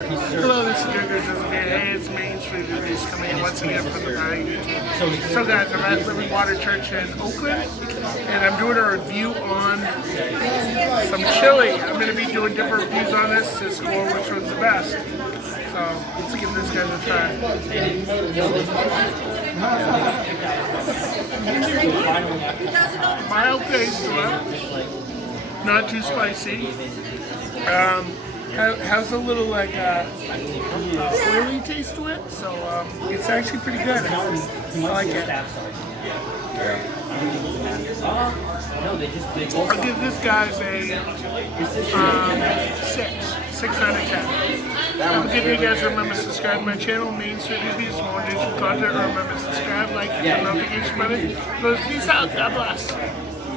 Hello, this is Good Hey, it's Maine's Food Reviews coming in once again from the YouTube. So guys, I'm at Living Water Church in Oakland, and I'm doing a review on some chili. I'm going to be doing different reviews on this to score which one's the best. So let's give this guy a try. Mild taste to it, not too spicy. Has a little like oily taste to it, so it's actually pretty good. I like it. I'll give this guy's a 6 out of 10. Have a good day, guys. Remember to subscribe to my channel, Maine's Food Reviews, more additional content. Remember to subscribe, like, hit the notification button. Peace out. God bless.